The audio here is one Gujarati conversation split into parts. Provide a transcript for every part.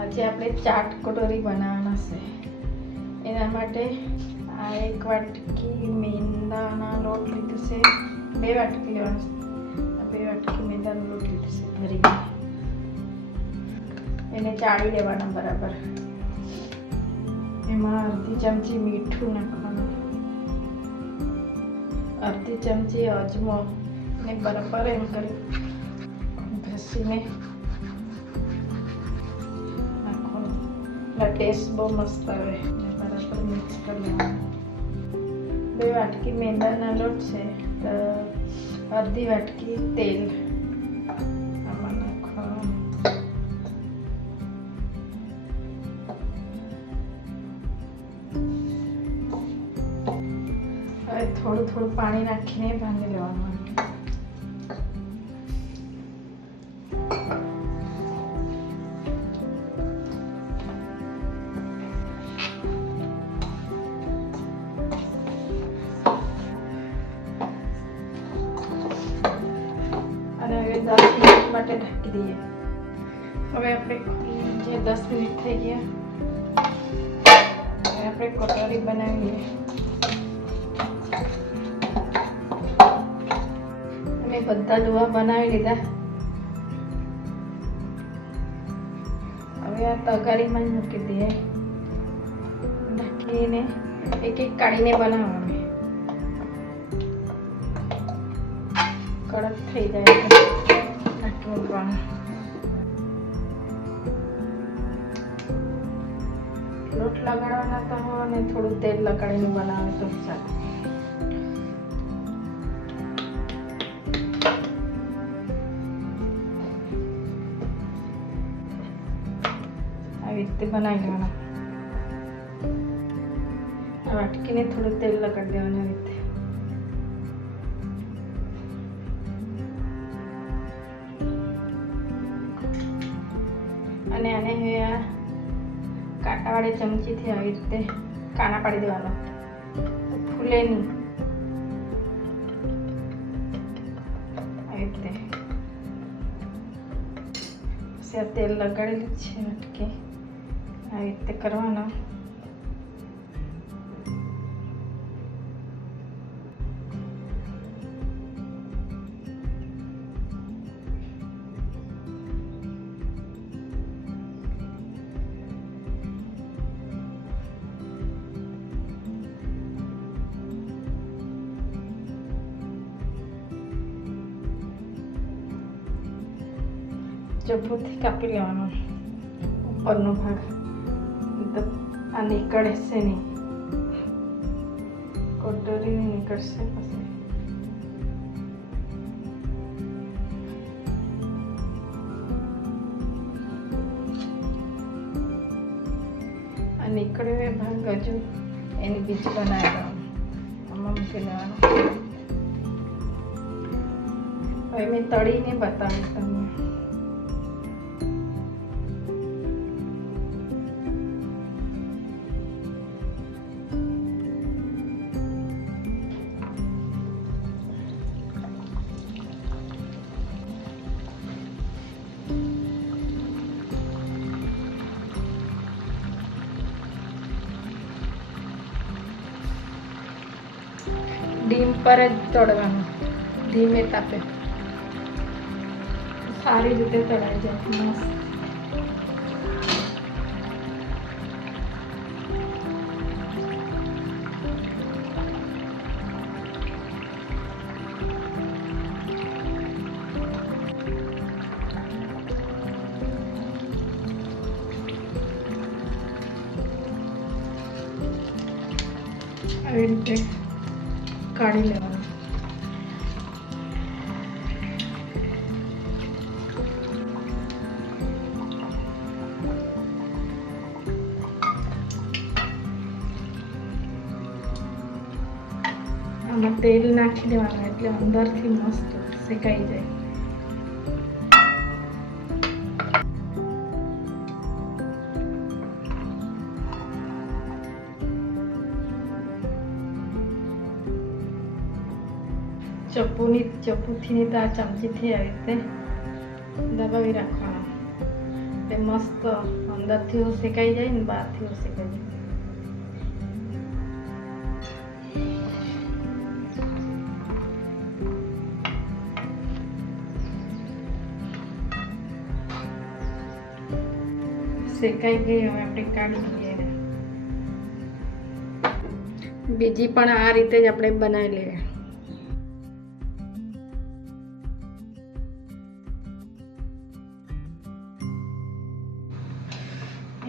આજે આપણે ચાટ કટોરી બનાવવાના છે. એના માટે આ 1 વાટકી મેંદાના લોટ લીધું છે. 2 વાટકી લેવાનું છે. 2 વાટકી મેંદાનો લોટ લીધું છે ભરીને. એને ચાળી લેવાના બરાબર. એમાં અડધી ચમચી મીઠું નાખવાનું, અડધી ચમચી અજમો ને બરાબર એમ કરી ઘસીને નાખવાનું. ટેસ્ટ બહુ મસ્ત આવે. બરાબર મિક્સ કરી લેવાનું. 2 વાટકી મેંદાના લોટ છે તો અડધી વાટકી તેલ આમાં નાખવાનું. હવે થોડું થોડું પાણી નાખીને બાંધી લેવાનું. અને હવે 10 મિનિટ માટે ઢાંકી દઈએ. હવે આપણે જે 10 મિનિટ થઈ ગયા, હવે આપણે કટોરી બનાવીએ. મેં બધા લુવા બનાવી લીધા. હવે આ તગારીમાં જ મૂકી દઈએ. ઢાંકીને એક એક કાઢીને બનાવવાનું. કડક થઈ જાય ઢાંકી મૂકવાનું. લોટ લગાડવાના તો હોય ને થોડું તેલ લગાડીને બનાવે તો ચાલે. આવી રીતે બનાવી લેવાના. આ વાટકીને થોડું તેલ લગાડી દેવાનું. આવી રીતે અને આને હવે આ કાંટાવાળી ચમચીથી આવી રીતે કાના પાડી દેવાના, ફૂલે નહીં. આવી રીતે પછી આ તેલ લગાડેલું છે વાટકી. આવી રીતે કરવાનો. ચપ્પુથી કાપી લેવાનો ઉપરનો ભાગ. તો આ નીકળશે નહીં, કટોરી નીકળશે. પછી આ નીકળ્યો એ ભાગ હજુ એની બીજી બનાવી દેવાનું. આમાં મૂકી દેવાનું. હવે મેં તળીને બતાવીશ તમને. ડીમ પર જ તળવાનું, ધીમે તાપે. સારી રીતે તળાઈ જાય મસ્ત. આવી રીતે કાઢી લેવાનું. આમાં તેલ નાખી દેવાનું એટલે અંદરથી મસ્ત શેકાઈ જાય. ચપ્પુથી તો આ ચમચીથી આવી રીતે દબાવી રાખવાનું. એટલે મસ્ત અંદરથી શેકાઈ જાય ને બહારથી શેકાઈ જાય. શેકાઈ ગઈ. હવે આપણે કાઢી લઈએ. બીજી પણ આ રીતે જ આપણે બનાવી લઈએ.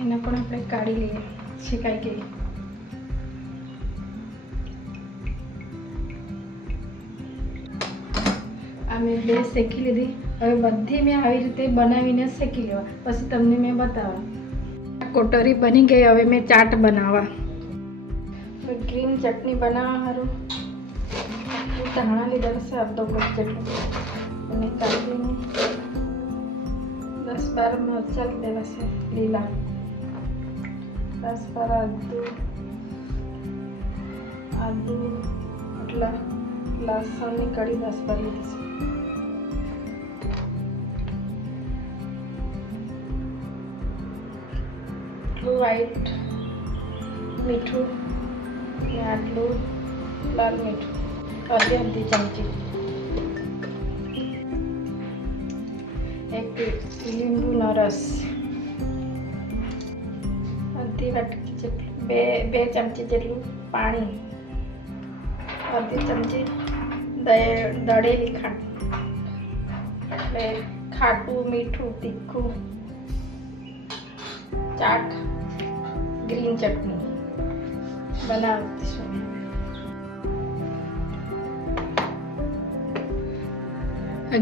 એને પણ આપણે કાઢી લઈએ. શેકાઈ ગઈ. આ મેં 2 શેકી લીધી. હવે બધી મેં આવી રીતે બનાવીને શેકી લેવા. પછી તમને મેં બતાવવા. કોટરી બની ગઈ. હવે મેં ચાટ બનાવવા. ગ્રીન ચટણી બનાવવા સારું ધાણા લીધા હશે અડધો કપ જેટલું અને કાઢીને 10-12 મરચાં લીધેલા છે લીલા, 10-12 આદુ એટલા લસણની કળી 10-12 લીધી છે. વ્હાઈટ મીઠું ને આટલું લાલ મીઠું, અડધી ચમચી, 1 લીંબુનો રસ, અડધી વાટકી જેટલું, 2 ચમચી જેટલું પાણી, અડધી ચમચી દળેલી ખાંડ. એટલે ખાટું મીઠું તીખું ચાટ ગ્રીન ચટણી બનાવતીશું.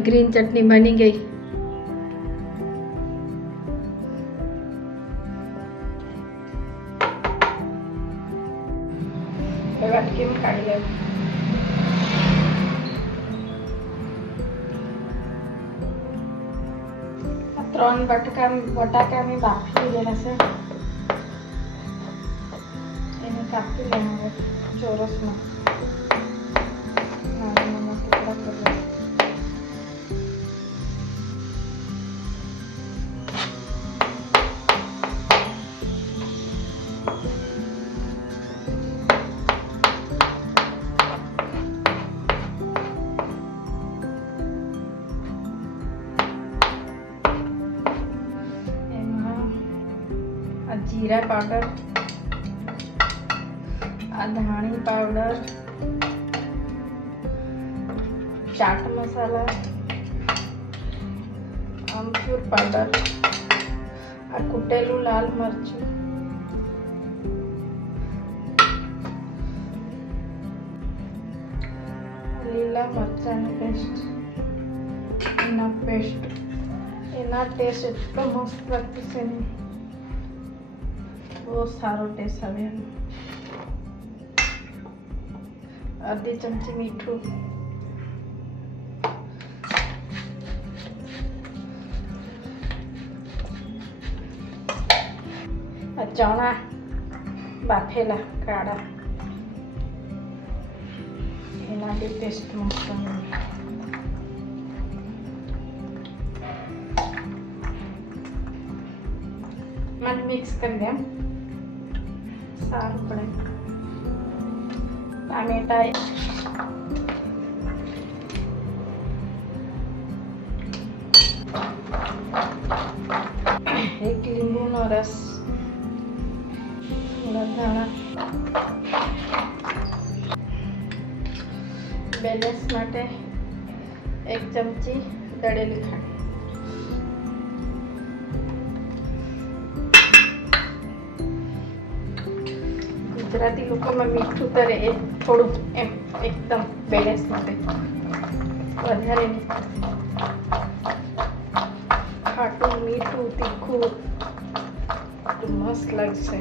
ગ્રીન ચટણી બની ગઈ. હવે વાટકીમાં કાઢી લેવું. આ 3 બટાકા મેં બાફી લીધેલા છે. એને કાપી લેવા ચોરસમાં નાના ટુકડા કરવા. એમાં આ જીરા પાવડર, આ ધાણી પાવડર, ચાટ મસાલા, આમચૂર પાવડર, આ કૂટેલું લાલ મરચું, લીલા મરચાંની પેસ્ટ, એના ટેસ્ટ એટલો મસ્ત લાગતો છે ને, બહુ સારો ટેસ્ટ આવે એનો. અડધી ચમચી મીઠું, ચણા બાફેલા કાળા, એના બી ટેસ્ટ મસ્ત મને મિક્સ કરી દે સારું પડે. ટામેટા, 1 લીંબુનો રસ, થોડા ધાણા, બેલેન્સ માટે 1 ચમચી દળેલી ખાંડ. ગુજરાતી લોકોમાં મીઠું તરે એ થોડું એમ એકદમ બેલેન્સ માટે, વધારે નહીં. ખાટું મીઠું તીખું મસ્ત લાગશે.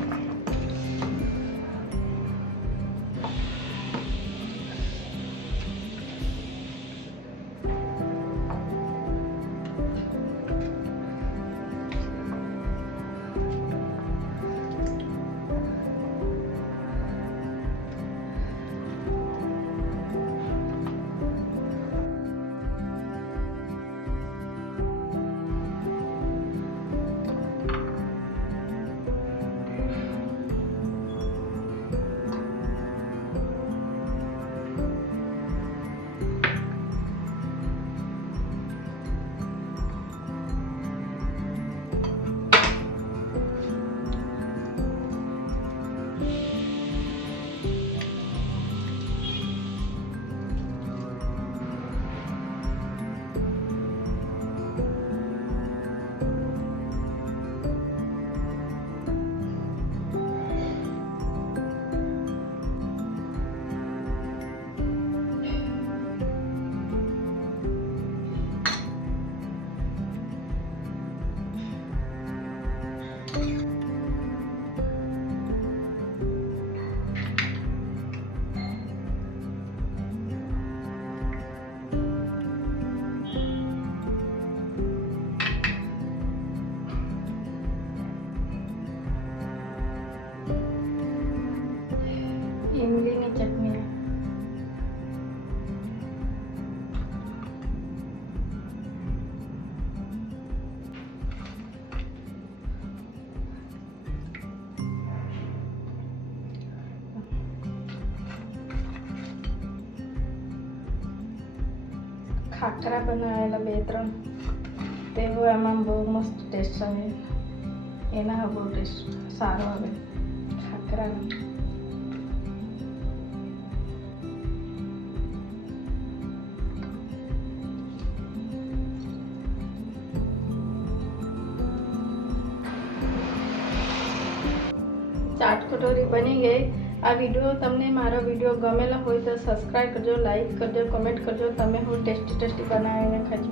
ખાખરા બનાવેલા 2-3 તેવો એમાં બહુ મસ્ત ટેસ્ટ આવે એના બહુ ટેસ્ટ સારો આવે ખાખરાનો. ચાટ કટોરી બની ગઈ. આ વિડીયો તમને મારો વિડીયો ગમેલો હોય તો સબસ્ક્રાઈબ કરજો, લાઈક કરજો, કમેન્ટ કરજો. તમે હું ટેસ્ટી બનાવીને ખાજો.